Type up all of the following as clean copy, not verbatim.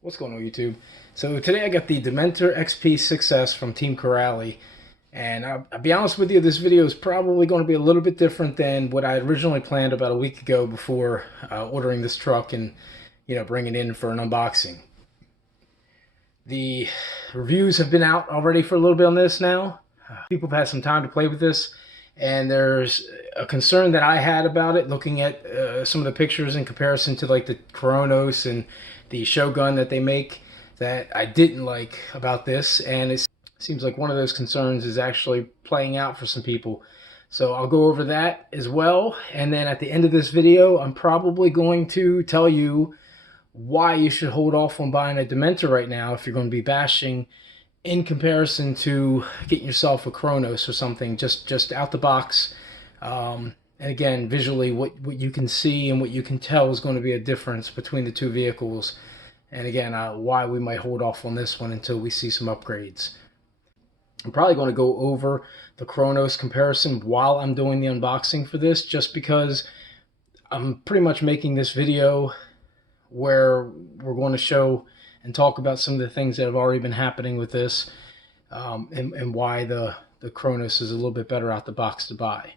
What's going on, YouTube? So today I got the Dementor XP6S from Team Corally, and I'll be honest with you, this video is probably going to be a little bit different than what I originally planned about a week ago before ordering this truck and bringing it in for an unboxing. The reviews have been out already for a little bit on this now. People have had some time to play with this, and there's a concern that I had about it looking at some of the pictures in comparison to like the Kronos and the Shogun that they make that I didn't like about this, and it seems like one of those concerns is actually playing out for some people. So I'll go over that as well, and then at the end of this video I'm probably going to tell you why you should hold off on buying a Dementor right now if you're going to be bashing in comparison to getting yourself a Kronos or something just out the box. And again, visually what you can see and what you can tell is going to be a difference between the two vehicles. And again, why we might hold off on this one until we see some upgrades. I'm probably going to go over the Kronos comparison while I'm doing the unboxing for this, just because I'm pretty much making this video where we're going to show and talk about some of the things that have already been happening with this, and why the Kronos is a little bit better out the box to buy.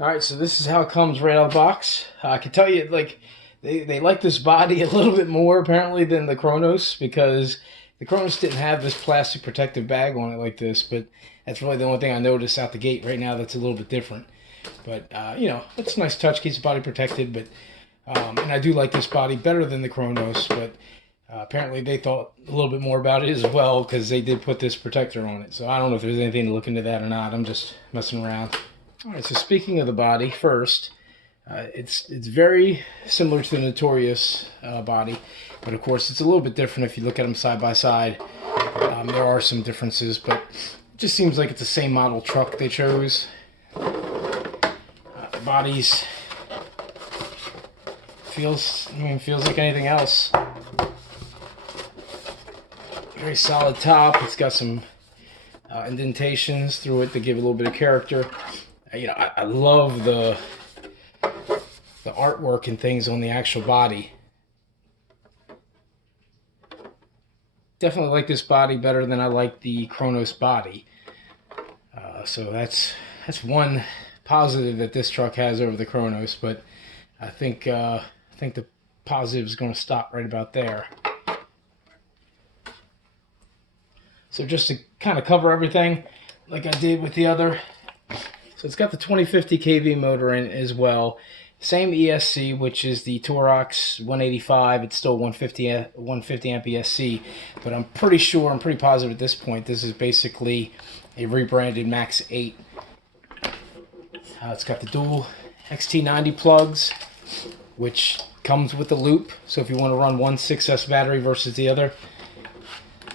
Alright, so this is how it comes right out of the box. I can tell you, like, they like this body a little bit more apparently than the Kronos, because the Kronos didn't have this plastic protective bag on it like this, but that's really the only thing I noticed out the gate right now that's a little bit different. But, it's a nice touch, keeps the body protected, but and I do like this body better than the Kronos, but apparently they thought a little bit more about it as well, because they did put this protector on it. So I don't know if there's anything to look into that or not. I'm just messing around. Alright, so speaking of the body first, it's very similar to the Notorious body, but of course it's a little bit different if you look at them side by side. There are some differences, but it just seems like it's the same model truck they chose. The bodies feels like anything else. Very solid top. It's got some indentations through it to give a little bit of character. I love the artwork and things on the actual body. Definitely like this body better than I like the Kronos body. So that's one positive that this truck has over the Kronos, but I think the positive is going to stop right about there. So just to kind of cover everything like I did with the other. So it's got the 2050 kV motor in it as well. Same ESC, which is the Torox 185. It's still 150 amp ESC, but I'm pretty positive at this point this is basically a rebranded Max 8. It's got the dual XT90 plugs, which comes with the loop. So if you want to run one 6S battery versus the other.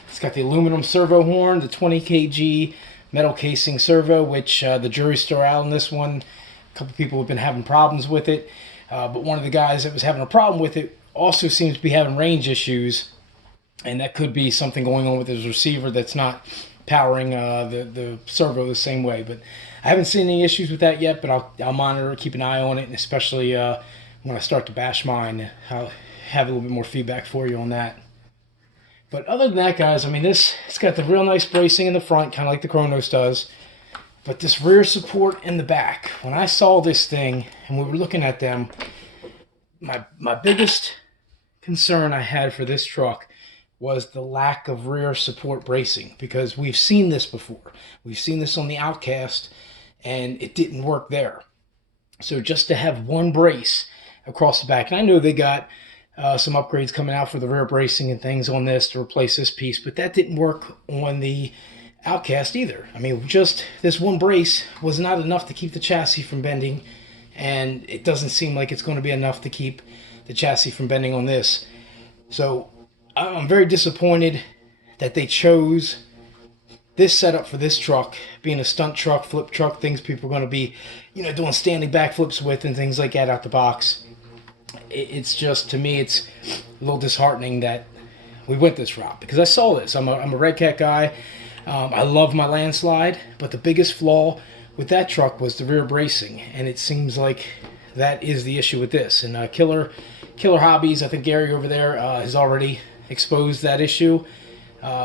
It's got the aluminum servo horn, the 20 kg metal casing servo, which the jury's still out on this one. A couple people have been having problems with it, but one of the guys that was having a problem with it also seems to be having range issues, and that could be something going on with his receiver that's not powering the servo the same way. But I haven't seen any issues with that yet, but I'll monitor it, keep an eye on it, and especially when I start to bash mine, I'll have a little bit more feedback for you on that. But other than that, guys, it's got the real nice bracing in the front, kind of like the Kronos does. But this rear support in the back, when I saw this thing and we were looking at them, my biggest concern I had for this truck was the lack of rear support bracing, because we've seen this before. We've seen this on the Outcast, and it didn't work there. So just to have one brace across the back, and I know they got some upgrades coming out for the rear bracing and things on this to replace this piece, but that didn't work on the Outcast either. Just this one brace was not enough to keep the chassis from bending, and it doesn't seem like it's going to be enough to keep the chassis from bending on this. So I'm very disappointed that they chose this setup for this truck, being a stunt truck, flip truck, things people are going to be, doing standing backflips with and things like that out the box. It's just, to me, it's a little disheartening that we went this route, because I saw this. I'm a Red Cat guy. I love my landslide, but the biggest flaw with that truck was the rear bracing, and it seems like that is the issue with this. And Killer Hobbies, I think Gary over there has already exposed that issue,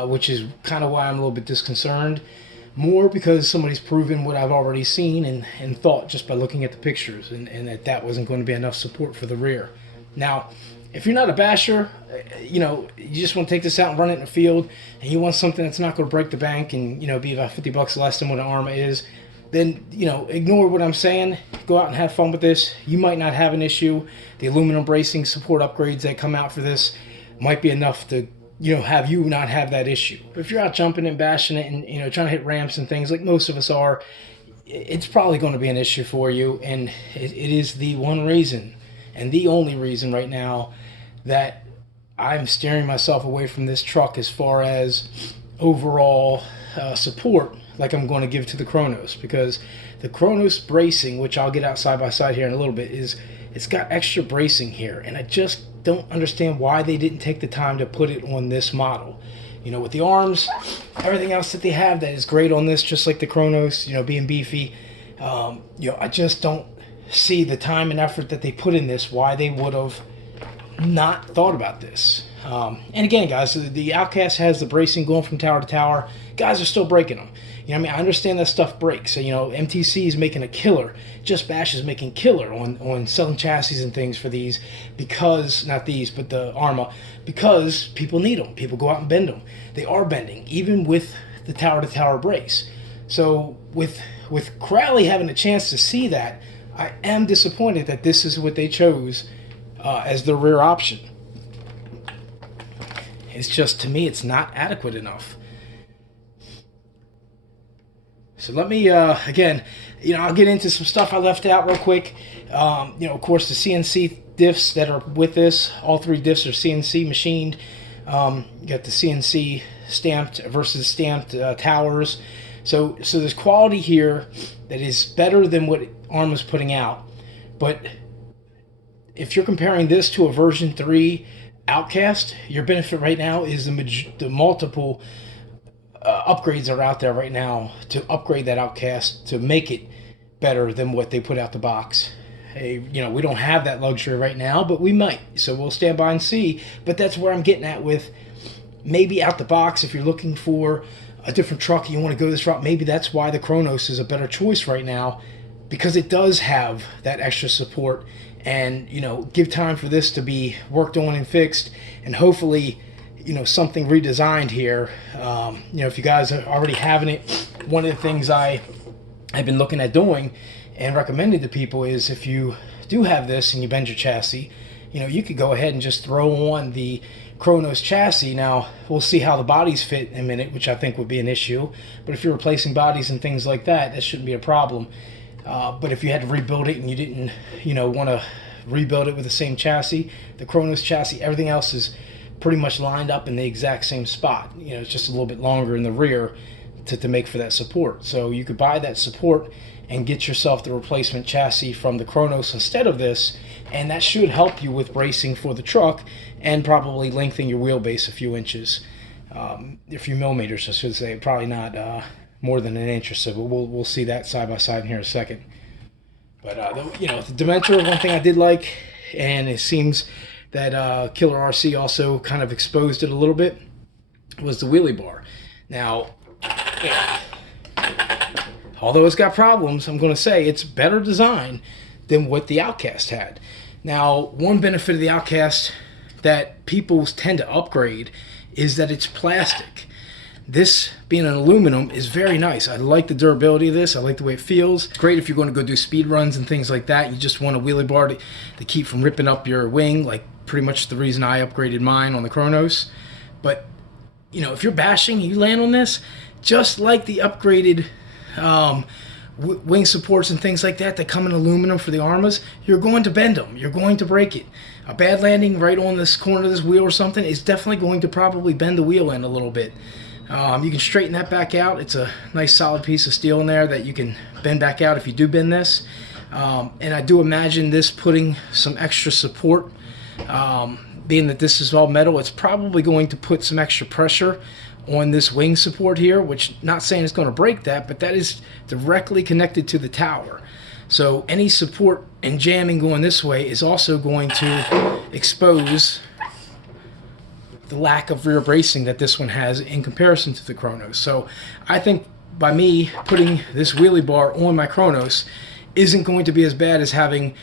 which is kind of why I'm a little bit disconcerted. More because somebody's proven what I've already seen and thought just by looking at the pictures, and that wasn't going to be enough support for the rear. Now, if you're not a basher, you just want to take this out and run it in the field, and you want something that's not going to break the bank and, be about $50 less than what an Arma is, then, ignore what I'm saying. Go out and have fun with this. You might not have an issue. The aluminum bracing support upgrades that come out for this might be enough to, have you not have that issue. But if you're out jumping and bashing it and, trying to hit ramps and things like most of us are, it's probably going to be an issue for you. And it is the one reason and the only reason right now that I'm steering myself away from this truck as far as overall support like I'm going to give to the Kronos, because the Kronos bracing, which I'll get out side by side here in a little bit, it's got extra bracing here, and I just don't understand why they didn't take the time to put it on this model. With the arms, everything else that they have that is great on this, just like the Kronos, being beefy. I just don't see the time and effort that they put in this, why they would have not thought about this. And again, guys, the Outcast has the bracing going from tower to tower. Guys are still breaking them. I understand that stuff breaks. So, MTC is making a killer. Just Bash is making killer on selling chassis and things for these, because, not these, but the Arma, because people need them. People go out and bend them. They are bending, even with the tower to tower brace. So with Corally having a chance to see that, I am disappointed that this is what they chose as their rear option. It's just, to me, it's not adequate enough. So let me, again, I'll get into some stuff I left out real quick. Of course, the CNC diffs that are with this, all three diffs are CNC machined. You got the CNC stamped versus stamped towers. So there's quality here that is better than what Arma's putting out. But if you're comparing this to a version 3 Outcast, your benefit right now is the multiple upgrades that are out there right now to upgrade that Outcast to make it better than what they put out the box. Hey, we don't have that luxury right now, but we might. So we'll stand by and see. But that's where I'm getting at with maybe out the box. If you're looking for a different truck and you want to go this route, maybe that's why the Kronos is a better choice right now, because it does have that extra support. And give time for this to be worked on and fixed, and hopefully something redesigned here. If you guys are already having it, one of the things I've been looking at doing and recommending to people is, if you do have this and you bend your chassis, you could go ahead and just throw on the Kronos chassis. Now we'll see how the bodies fit in a minute, which I think would be an issue, but if you're replacing bodies and things like that, that shouldn't be a problem. But if you had to rebuild it and you didn't, want to rebuild it with the same chassis, the Kronos chassis, everything else is pretty much lined up in the exact same spot. It's just a little bit longer in the rear to make for that support. So you could buy that support and get yourself the replacement chassis from the Kronos instead of this, and that should help you with bracing for the truck and probably lengthen your wheelbase a few inches, a few millimeters, I should say. Probably not more than an inch or so, but we'll see that side by side in here in a second. But the Dementor, one thing I did like, and it seems that Killer RC also kind of exposed it a little bit, was the wheelie bar. Now, although it's got problems, I'm going to say it's better design than what the Outcast had. Now, one benefit of the Outcast that people tend to upgrade is that it's plastic. This, being an aluminum, is very nice. I like the durability of this. I like the way it feels. It's great if you're going to go do speed runs and things like that. You just want a wheelie bar to keep from ripping up your wing, like pretty much the reason I upgraded mine on the Kronos. But, if you're bashing, you land on this, just like the upgraded wing supports and things like that come in aluminum for the Armas, you're going to bend them. You're going to break it. A bad landing right on this corner of this wheel or something is definitely going to probably bend the wheel end a little bit. You can straighten that back out. It's a nice solid piece of steel in there that you can bend back out if you do bend this. And I do imagine this putting some extra support. Being that this is all metal, it's probably going to put some extra pressure on this wing support here, which, not saying it's going to break that, but that is directly connected to the tower. So any support and jamming going this way is also going to expose the lack of rear bracing that this one has in comparison to the Chronos. So I think by me putting this wheelie bar on my Chronos isn't going to be as bad as having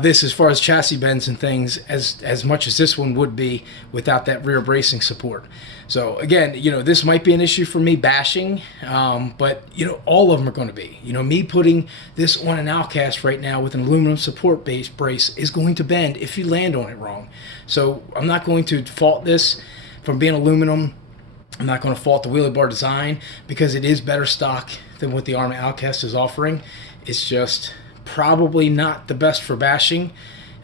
this, as far as chassis bends and things, as much as this one would be without that rear bracing support. So again, this might be an issue for me bashing, but all of them are going to be. Me putting this on an Outcast right now with an aluminum support base brace is going to bend if you land on it wrong. So I'm not going to fault this from being aluminum. I'm not going to fault the wheelie bar design, because it is better stock than what the Arrma Outcast is offering. It's just probably not the best for bashing,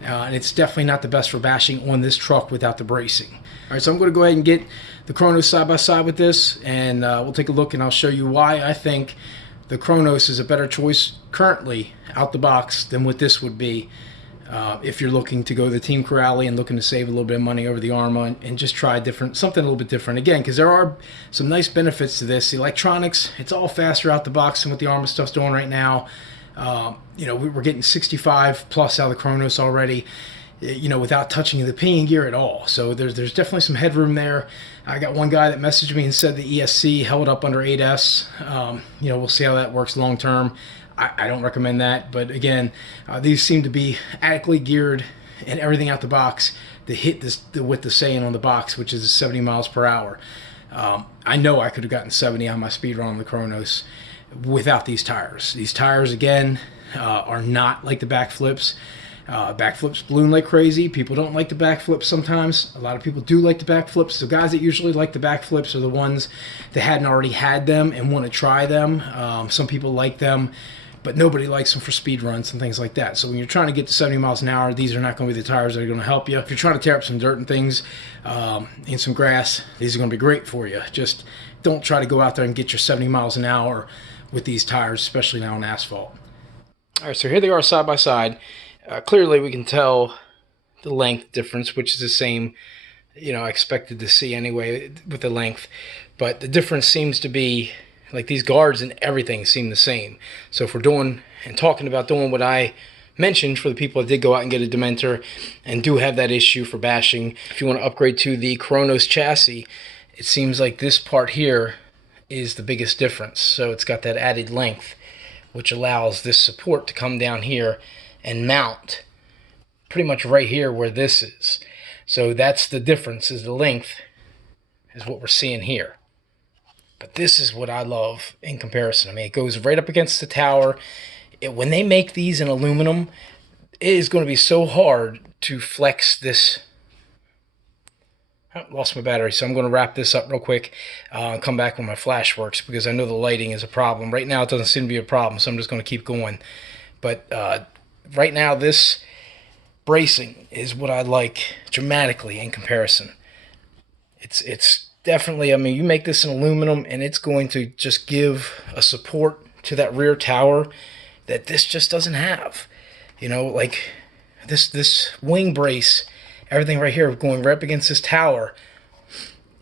and it's definitely not the best for bashing on this truck without the bracing. All right, so I'm going to go ahead and get the Chronos side by side with this, and we'll take a look, and I'll show you why I think the Chronos is a better choice currently out the box than what this would be if you're looking to go the Team Corally and looking to save a little bit of money over the Arrma and just try something a little bit different. Again, because there are some nice benefits to this. The electronics, it's all faster out the box than what the Arrma stuff's doing right now. We're getting 65 plus out of the Chronos already, without touching the pinion gear at all. So there's definitely some headroom there. I got one guy that messaged me and said the ESC held up under 8S. We'll see how that works long term. I don't recommend that, but again, these seem to be adequately geared and everything out the box to hit what the saying on the box, which is 70 miles per hour. I know I could have gotten 70 on my speed run on the Chronos without these tires. These tires, again, are not like the backflips. Backflips balloon like crazy. People don't like the backflips sometimes. A lot of people do like the backflips. The guys that usually like the backflips are the ones that hadn't already had them and want to try them. Some people like them, but nobody likes them for speed runs and things like that. So when you're trying to get to 70 miles an hour, these are not going to be the tires that are going to help you. If you're trying to tear up some dirt and things, and some grass, these are going to be great for you. Just don't try to go out there and get your 70 miles an hour with these tires, especially now on asphalt. All right, so here they are side by side. Clearly we can tell the length difference, which is the same, I expected to see anyway with the length. But the difference seems to be, like, these guards and everything seem the same. So if we're doing and talking about doing what I mentioned for the people that did go out and get a Dementor and do have that issue for bashing, if you want to upgrade to the Chronos chassis, it seems like this part here is the biggest difference. So it's got that added length, which allows this support to come down here and mount pretty much right here where this is. So that's the difference, is the length is what we're seeing here. But this is what I love in comparison. I mean, it goes right up against the tower. When they make these in aluminum, it is going to be so hard to flex this. I lost my battery, so I'm going to wrap this up real quick and come back when my flash works, because I know the lighting is a problem. Right now it doesn't seem to be a problem, so I'm just going to keep going. But right now this bracing is what I like dramatically in comparison. It's definitely, I mean, you make this in aluminum and it's going to just give a support to that rear tower that this just doesn't have. Like this wing brace, everything right here going right up against this tower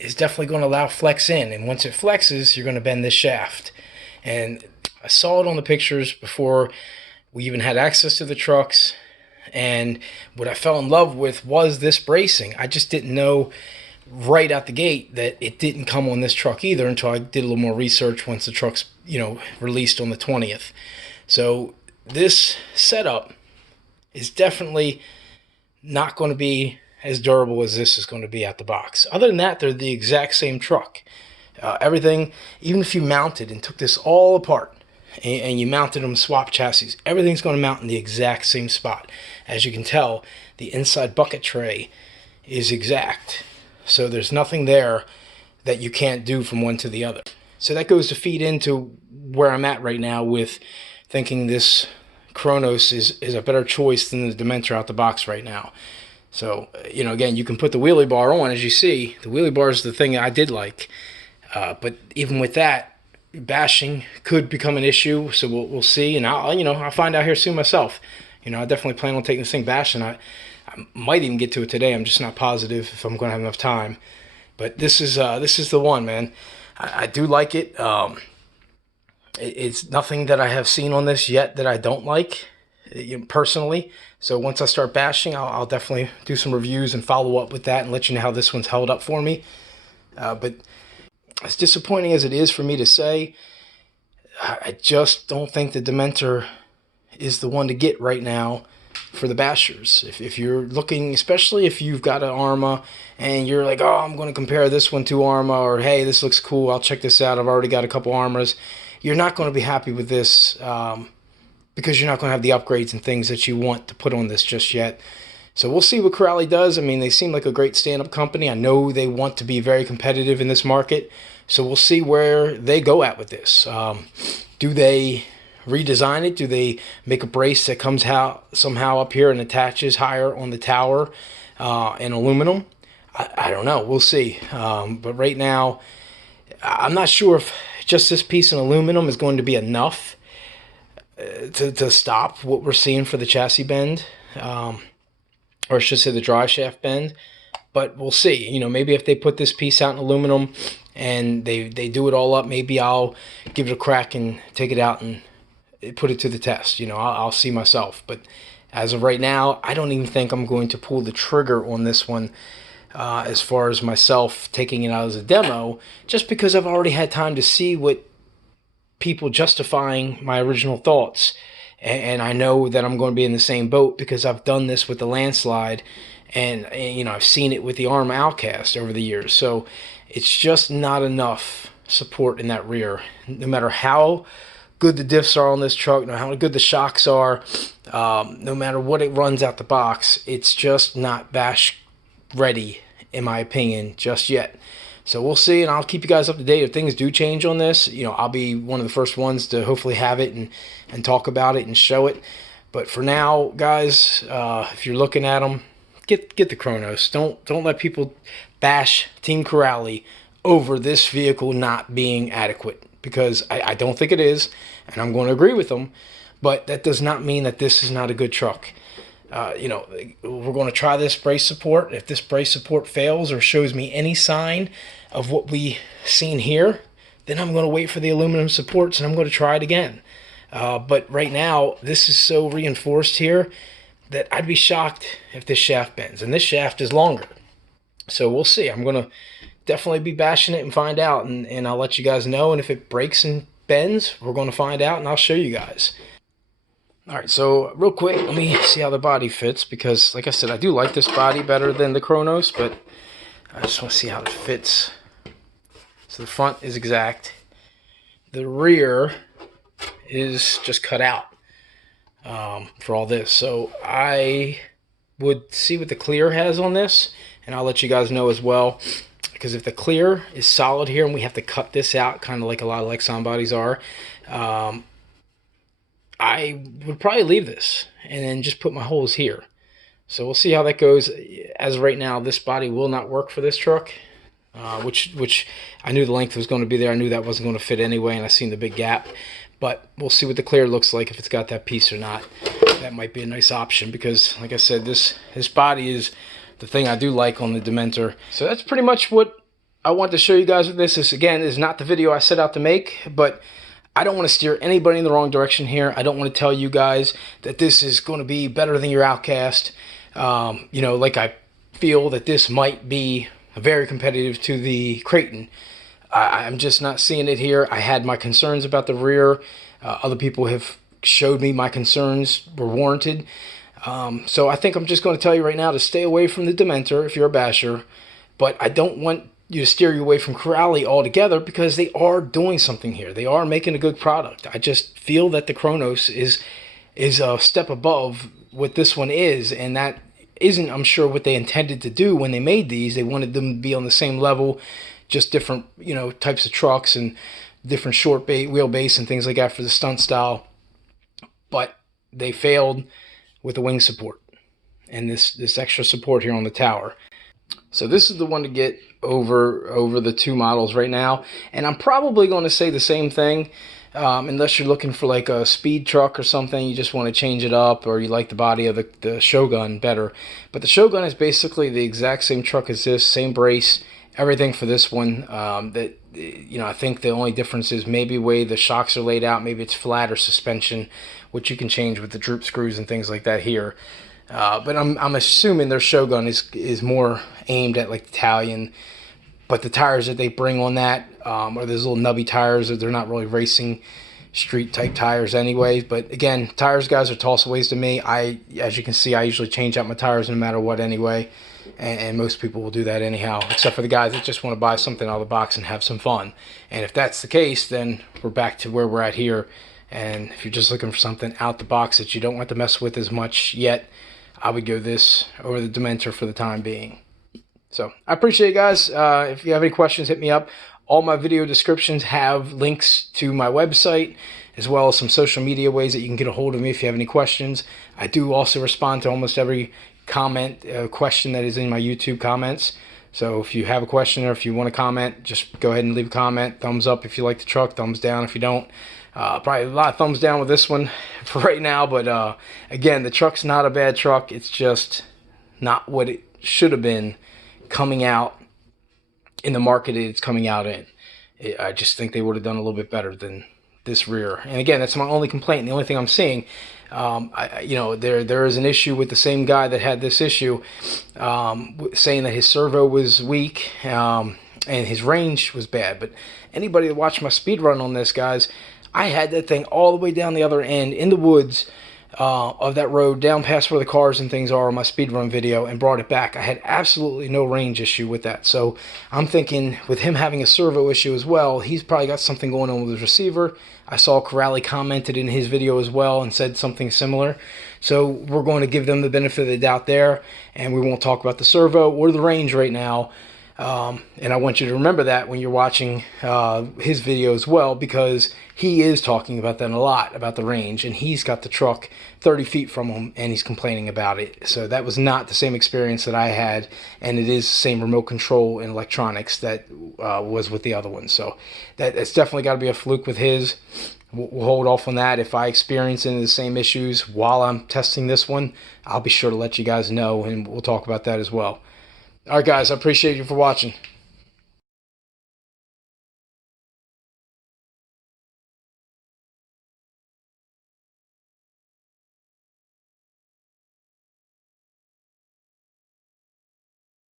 is definitely going to allow flex in. And once it flexes, you're going to bend this shaft. And I saw it on the pictures before we even had access to the trucks. And what I fell in love with was this bracing. I just didn't know right out the gate that it didn't come on this truck either until I did a little more research once the truck's, released on the 20th. So this setup is definitely not going to be as durable as this is going to be out the box. Other than that, they're the exact same truck. Everything, even if you mounted and took this all apart and you mounted them swap chassis, everything's going to mount in the exact same spot. As you can tell, the inside bucket tray is exact. So there's nothing there that you can't do from one to the other. So that goes to feed into where I'm at right now with thinking this Chronos is a better choice than the Dementor out the box right now. So, again, you can put the wheelie bar on. As you see, the wheelie bar is the thing I did like. But even with that, bashing could become an issue. So we'll see. And I'll find out here soon myself. I definitely plan on taking this thing bashing. I might even get to it today. I'm just not positive if I'm going to have enough time. But this is the one, man. I do like it. It's nothing that I have seen on this yet that I don't like. personally. So once I start bashing, I'll definitely do some reviews and follow up with that and let you know how this one's held up for me. But as disappointing as it is for me to say, I just don't think the Dementor is the one to get right now for the bashers. If you're looking, especially if you've got an Arma and you're like, oh, I'm going to compare this one to Arma, or hey, this looks cool, I'll check this out, I've already got a couple Armas, you're not going to be happy with this because you're not going to have the upgrades and things that you want to put on this just yet. So we'll see what Corally does. I mean, they seem like a great stand-up company. I know they want to be very competitive in this market. So we'll see where they go at with this. Do they redesign it? Do they make a brace that comes out somehow up here and attaches higher on the tower in aluminum? I don't know. We'll see. But right now, I'm not sure if just this piece in aluminum is going to be enough to stop what we're seeing for the chassis bend. Or I should say the drive shaft bend, but we'll see. You know, maybe if they put this piece out in aluminum and they do it all up, maybe I'll give it a crack and take it out and put it to the test. You know, I'll see myself. But as of right now, I don't even think I'm going to pull the trigger on this one as far as myself taking it out as a demo, just because I've already had time to see what people justifying my original thoughts. And I know that I'm going to be in the same boat because I've done this with the landslide, and you know, I've seen it with the Arma Outcast over the years. So it's just not enough support in that rear. No matter how good the diffs are on this truck, no matter how good the shocks are, no matter what it runs out the box, it's just not bash ready, in my opinion, just yet. So we'll see, and I'll keep you guys up to date if things do change on this. You know, I'll be one of the first ones to hopefully have it and talk about it and show it. But for now, guys, if you're looking at them, get the Kronos. Don't let people bash Team Corally over this vehicle not being adequate, because I don't think it is, and I'm going to agree with them. But that does not mean that this is not a good truck. You know, we're going to try this brace support. If this brace support fails or shows me any sign of what we seen here, then I'm going to wait for the aluminum supports and I'm going to try it again. But right now, this is so reinforced here that I'd be shocked if this shaft bends. And this shaft is longer. So we'll see. I'm going to definitely be bashing it and find out. And I'll let you guys know. And if it breaks and bends, we're going to find out and I'll show you guys. Alright, so real quick, let me see how the body fits, because like I said, I do like this body better than the Kronos, but I just want to see how it fits. So the front is exact. The rear is just cut out for all this. So I would see what the clear has on this, and I'll let you guys know as well. Because if the clear is solid here and we have to cut this out, kind of like a lot of Lexan bodies are, I would probably leave this and then just put my holes here. So we'll see how that goes. As of right now, this body will not work for this truck, which I knew the length was going to be there. I knew that wasn't going to fit anyway, and I seen the big gap. But we'll see what the clear looks like, if it's got that piece or not. That might be a nice option because, like I said, this body is the thing I do like on the Dementor. So that's pretty much what I want to show you guys with this. This, again, is not the video I set out to make, but I don't want to steer anybody in the wrong direction here. I don't want to tell you guys that this is going to be better than your Outcast. You know, like I feel that this might be very competitive to the Creighton. I'm just not seeing it here. I had my concerns about the rear. Other people have showed me my concerns were warranted. So I think I'm just going to tell you right now to stay away from the Dementor if you're a basher. But I don't want you to steer you away from Corally altogether, because they are doing something here. They are making a good product. I just feel that the Kronos is a step above what this one is, and that isn't, I'm sure, what they intended to do when they made these. They wanted them to be on the same level, just different, you know, types of trucks and different short wheelbase and things like that for the stunt style. But they failed with the wing support and this extra support here on the tower. So this is the one to get over the two models right now, and I'm probably going to say the same thing, unless you're looking for like a speed truck or something. You just want to change it up, or you like the body of the Shogun better. But the Shogun is basically the exact same truck as this, same brace, everything for this one. That I think the only difference is maybe way the shocks are laid out. Maybe it's flat or suspension, which you can change with the droop screws and things like that here. But I'm assuming their Shogun is more aimed at like Italian. But the tires that they bring on that are those little nubby tires. They're not really racing street type tires anyways. But again, tires guys are toss-aways to me. As you can see, I usually change out my tires no matter what anyway. And most people will do that anyhow, except for the guys that just want to buy something out of the box and have some fun. And if that's the case, then we're back to where we're at here. And if you're just looking for something out the box that you don't want to mess with as much yet, I would go this over the Dementor for the time being. So I appreciate you guys. If you have any questions, hit me up. All my video descriptions have links to my website, as well as some social media ways that you can get a hold of me if you have any questions. I do also respond to almost every comment question that is in my YouTube comments. So if you have a question or if you want to comment, just go ahead and leave a comment. Thumbs up if you like the truck, thumbs down if you don't. Probably a lot of thumbs down with this one for right now, but again, the truck's not a bad truck. It's just not what it should have been coming out in the market it's coming out in. I just think they would have done a little bit better than this rear. And again, that's my only complaint. The only thing I'm seeing, there is an issue with the same guy that had this issue, saying that his servo was weak and his range was bad. But anybody that watched my speed run on this, guys, I had that thing all the way down the other end in the woods of that road, down past where the cars and things are on my speedrun video, and brought it back. I had absolutely no range issue with that. So I'm thinking with him having a servo issue as well, he's probably got something going on with his receiver. I saw Corally commented in his video as well and said something similar. So we're going to give them the benefit of the doubt there, and we won't talk about the servo or the range right now. And I want you to remember that when you're watching his video as well, because he is talking about that a lot, about the range, and he's got the truck 30 feet from him and he's complaining about it. So that was not the same experience that I had, and it is the same remote control and electronics that was with the other one. So it's definitely got to be a fluke with his. We'll hold off on that. If I experience any of the same issues while I'm testing this one, I'll be sure to let you guys know, and we'll talk about that as well. All right, guys, I appreciate you for watching.